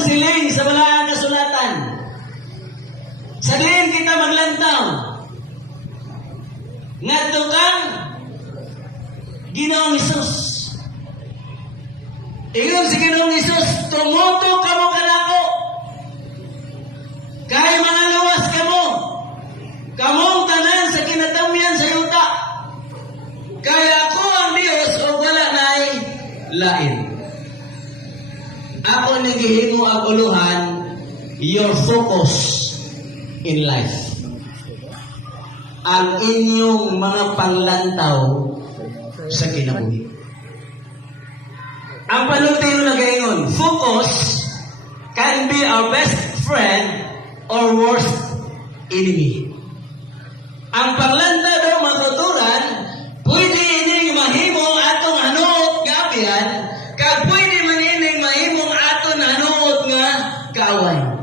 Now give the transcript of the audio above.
Ingon siling sa wala kasulatan. Sa diin kita maglantaw. Ngadto kang Ginoong Hesus. Ingon si Ginoong Hesus, tumuto ka mo kanako. Kay mga lawas ka mo. Kamong tanan sa kinatamian sa yuta. Kaya ako ang Dios o wala na'y lain. Ako nagihimo ang uluhan, your focus in life. Ang inyong mga panglantaw sa kinabuhi. Ang panultino na gayon, focus can be our best friend or worst enemy. Ang panglanta daw matuturan, pwede ining mahimo atong hanuot nga apian, kag pwede man ining mahimong aton hanuot nga kaaway.